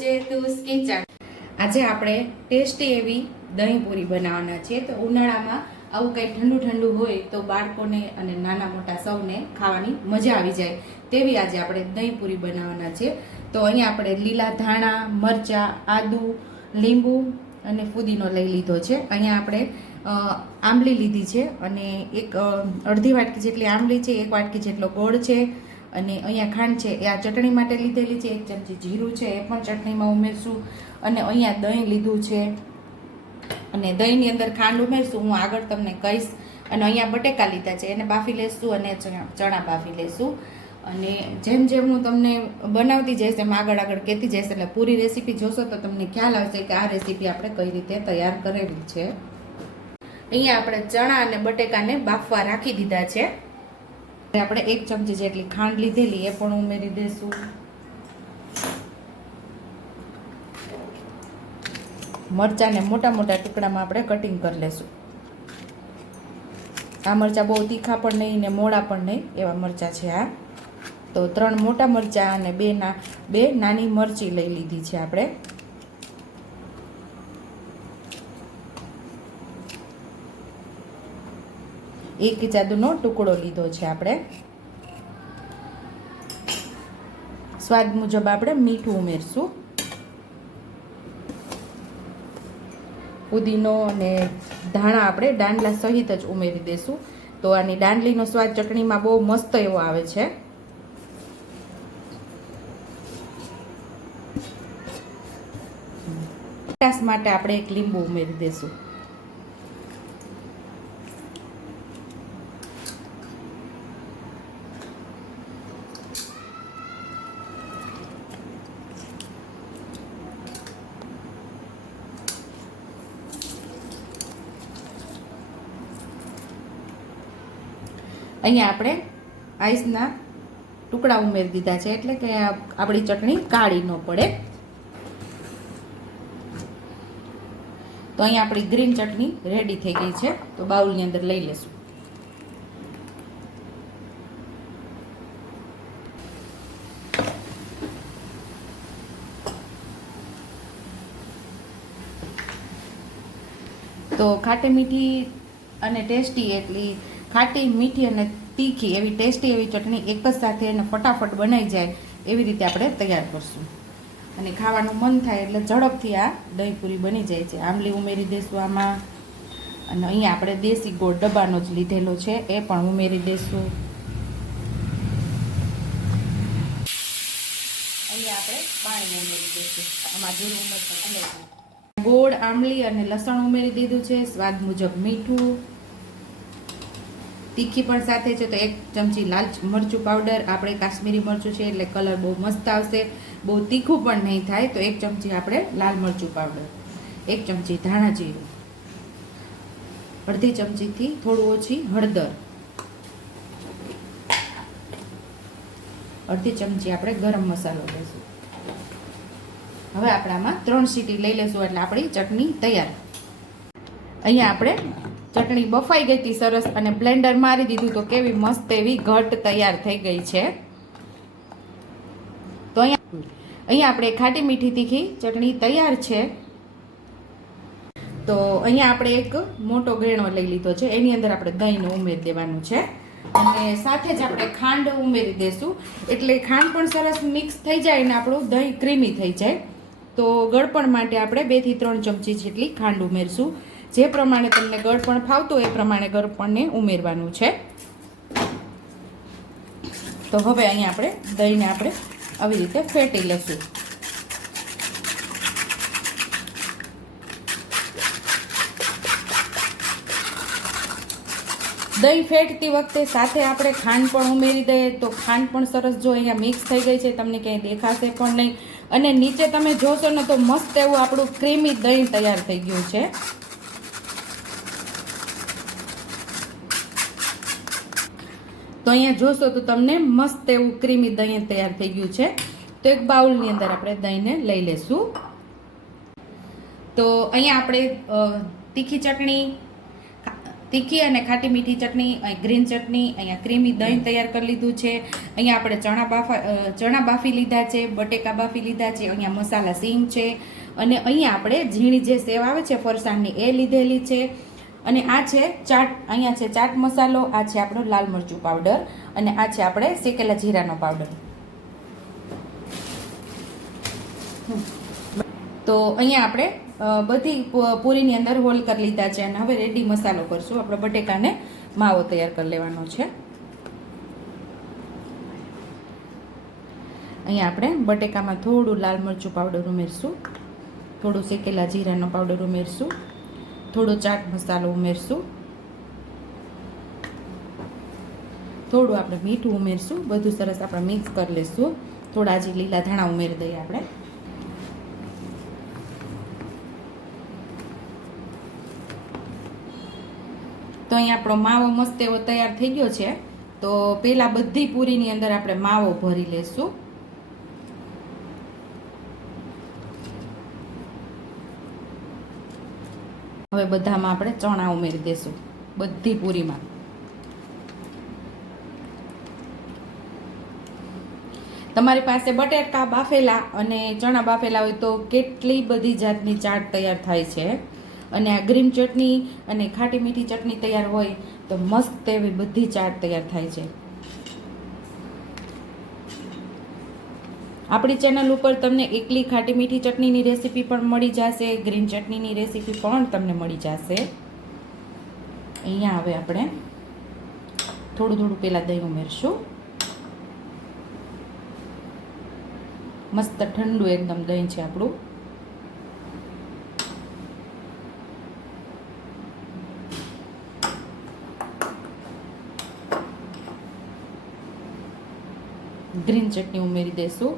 ચેતુસ kitchen. આજે આપણે tasty એવી દહીં પૂરી બનાવવાના છે. તો ઉનાળામાં આવું કંઈ ઠંડુ ઠંડુ હોય તો બાળકોને અને નાના મોટા સૌને ખાવાની મજા આવી જાય તેવી આજે આપણે દહીં પૂરી બનાવવાના છે. તો અહીંયા આપણે લીલા ધાણા, મરચાં, આદુ, લીંબુ અને ફુદીનો લઈ લીધો છે. અહીંયા આપણે આંબલી લીધી છે અને એક અડધી વાટકી જેટલી આંબલી છે, એક વાટકી જેટલો ગોળ છે અને અહીંયા ખાંડ છે એ આ ચટણી માટે લીધેલી છે. 1 ચમચી જીરું છે એ પણ ચટણીમાં ઉમેરશું અને અહીંયા દહીં લીધું છે અને દહીંની અંદર ખાંડ ઉમેરશું, હું આગળ તમને કહીશ. અને અહીંયા બટેકા લીધા છે એને બાફી લેશું અને ચણા બાફી લેશું. અને જેમ જેમ હું તમને બનાવતી જઈશ એમ આગળ કહેતી જઈશ, એટલે પૂરી રેસીપી જોશો તો તમને ખ્યાલ આવશે કે આ રેસીપી આપણે કઈ રીતે તૈયાર કરેલી છે. અહીંયા આપણે ચણા અને બટેકાને બાફવા રાખી દીધા છે. આપણે 1 ચમચી જેટલી ખાંડ લીધેલી એ પણ ઉમેરી દઈશું. મરચાંને મોટા મોટા ટુકડામાં આપણે કટિંગ કરી લેશું. આ મરચાં બહુ તીખા પણ નહીં ને મોડા પણ નહીં એવા મરચાં છે આ. તો 3 મોટા મરચાં અને 2 નાની મરચી લઈ લીધી છે આપણે. એક જાદુનો ટુકડો લીધો છે આપણે. સ્વાદ મુજબ આપણે મીઠું ઉમેરશું. પુદીનો અને ધાણા આપણે દાંડલા સહિત જ ઉમેરી દઈશું. તો આની દાંડલીનો સ્વાદ ચટણીમાં બહુ મસ્ત એવો આવે છે. ખટાશ માટે આપણે 1 લીંબુ ઉમેરી દઈશું. અહીંયા આપણે આઈસના ટુકડા ઉમેરી દીધા છે એટલે કે આપણી ચટણી કાળી ન પડે. તો અહીંયા આપણી ગ્રીન ચટણી રેડી થઈ ગઈ છે. તો બાઉલની અંદર લઈ લેશું. તો ખાટી મીઠી અને ટેસ્ટી એટલી ખાટી મીઠી અને તીખી એવી ટેસ્ટી એવી ચટણી એક જ સાથે એને ફટાફટ બનાવી જાય એવી રીતે આપણે તૈયાર કરશું. અને ખાવાનું મન થાય એટલે ઝડપથી આ દહીં પૂરી બની જાય છે. આંબલી ઉમેરી દઈશું આમાં. અને અહીંયા આપણે દેશી ગોળ ડબ્બાનો જ લીધેલો છે એ પણ ઉમેરી દઈશું. અહીંયા આપણે પાણી ઉમેરી દઈશું. આમાં જીરું ઉમેરશું. ગોળ, આંબલી અને લસણ ઉમેરી દીધું છે. સ્વાદ મુજબ મીઠું. તીખી પણ સાથે છે તો 1 ચમચી લાલ મરચું પાવડર. આપણે કાશ્મીરી મરચું છે એટલે કલર બહુ મસ્ત આવશે. બહુ તીખું પણ નહીં થાય તો 1 ચમચી આપણે લાલ મરચું પાવડર. 1 ચમચી ધાણા જીરું. અડધી ચમચીથી થોડું ઓછી હળદર. અડધી ચમચી આપણે ગરમ મસાલો લઈશું. હવે આપણે આમાં 3 સીટી લઈ લેશું એટલે આપણી ચટણી તૈયાર. અહીંયા આપણે ચટણી બફાઈ ગઈ હતી સરસ અને બ્લેન્ડર મારી દીધું તો કેવી મસ્ત એવી ઘટ તૈયાર થઈ ગઈ છે. તો અહીંયા આપણે ખાટી મીઠી તીખી ચટણી તૈયાર છે. તો અહીંયા આપણે એક મોટો ગેણો લઈ લીધો છે. એની અંદર આપણે દહીંને ઉમેરી દેવાનું છે અને સાથે જ આપણે ખાંડ ઉમેરી દઈશું એટલે ખાંડ પણ સરસ મિક્સ થઈ જાય અને આપણું દહીં ક્રીમી થઈ જાય. તો ગળપણ માટે આપણે 2 થી 3 ચમચી જેટલી ખાંડ ઉમેરશું. જે પ્રમાણે તમને ગળપણ ફાવતું એ પ્રમાણે ગળપણને ઉમેરવાનું છે. તો હવે અહીંયા આપણે દહીંને આપણે આવી રીતે ફેટી લઈશું. દહીં ફેટતી વખતે સાથે આપણે ખાંડ પણ ઉમેરી દઈએ તો ખાંડ પણ સરસ જો અહીંયા મિક્સ થઈ ગઈ છે, તમને ક્યાંય દેખાશે પણ નહીં. અને નીચે તમે જોશો ને તો મસ્ત એવું આપણું ક્રીમી દહીં તૈયાર થઈ ગયું છે. તો અહીંયા જોશો તો તમને મસ્ત એવું ક્રીમી દહીં તૈયાર થઈ ગયું છે. તો એક બાઉલની અંદર આપણે દહીંને લઈ લેશું. તો અહીંયા આપણે તીખી ચટણી, તીખી અને ખાટી મીઠી ચટણી, અહીં ગ્રીન ચટણી, અહીંયા ક્રીમી દહીં તૈયાર કરી લીધું છે, અહીંયા આપણે ચણા બાફી લીધા છે, બટેકા બાફી લીધા છે, અહીંયા મસાલા સીંગ છે, અને અહીંયા આપણે ઝીણી જે સેવ આવે છે ફરસાણની એ લીધેલી છે, અને આ છે ચાટ, અહીંયા છે ચાટ મસાલો, આ છે આપણો લાલ મરચું પાવડર, અને આ છે આપણે શેકેલા જીરાનો પાવડર. તો અહીંયા આપણે બધી પૂરીની અંદર હોલ કરી લીધા છે, અને હવે રેડી મસાલો કરશું. આપણે બટેકાને માવો તૈયાર કરી લેવાનો છે. અહીંયા આપણે બટેકામાં થોડું લાલ મરચું પાવડર ઉમેરશું, થોડું શેકેલા જીરાનો પાવડર ઉમેરશું, થોડો ચાટ મસાલો ઉમેરશું, થોડું આપણે મીઠું ઉમેરશું. બધું સરસ આપણે મિક્સ કરી લઈશું. થોડા હજી લીલા ધાણા ઉમેરી દઈએ આપણે. તો અહીંયા આપણો માવો મસ્ત એવો તૈયાર થઈ ગયો છે. તો પહેલાં બધી પૂરીની અંદર આપણે માવો ભરી લઈશું. હવે બધામાં આપણે ચણા ઉમેરી દઈશું, બધી પૂરીમાં. તમારી પાસે બટેકા બાફેલા અને ચણા બાફેલા હોય તો કેટલી બધી જાતની ચાટ તૈયાર થાય છે. અને આ ગ્રીન ચટણી અને ખાટી મીઠી ચટણી તૈયાર હોય તો મસ્ત એવી બધી ચાટ તૈયાર થાય છે. આપણી ચેનલ ઉપર તમને એકલી ખાટી મીઠી ચટણીની રેસીપી પણ મળી જશે, ગ્રીન ચટણીની રેસીપી પણ તમને મળી જશે. અહીંયા હવે આપણે થોડું થોડું પહેલાં દહીં ઉમેરશું. મસ્ત ઠંડુ એકદમ દહીં છે આપણું. ગ્રીન ચટણી ઉમેરી દઈશું.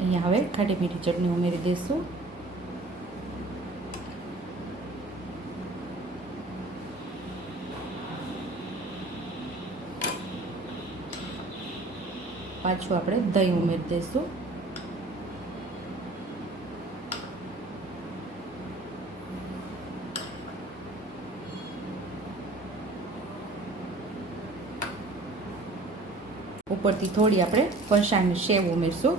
અહીંયા હવે ખાટી મીઠી ચટણી ઉમેરી દઈશું. પાછું આપણે દહીં ઉમેરી દઈશું. ઉપરથી થોડી આપણે ફરસાણની સેવ ઉમેરશું.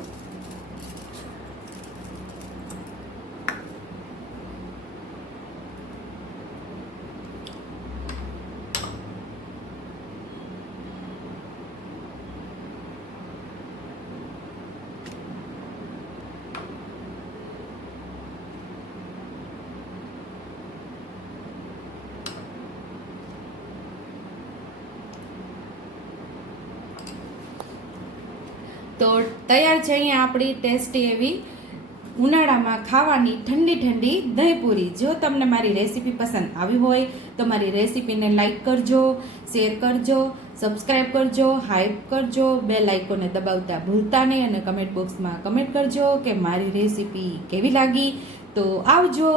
તો તૈયાર છે અહીંયા આપણી ટેસ્ટી એવી ઉનાળામાં ખાવાની ઠંડી ઠંડી દહીંપૂરી. જો તમને મારી રેસીપી પસંદ આવી હોય તો મારી રેસીપીને લાઈક કરજો, શેર કરજો, સબસ્ક્રાઈબ કરજો, હાઈપ કરજો, બેલ આઇકોનને દબાવતા ભૂલતા નહીં, અને કમેન્ટ બોક્સમાં કમેન્ટ કરજો કે મારી રેસીપી કેવી લાગી. તો આવજો.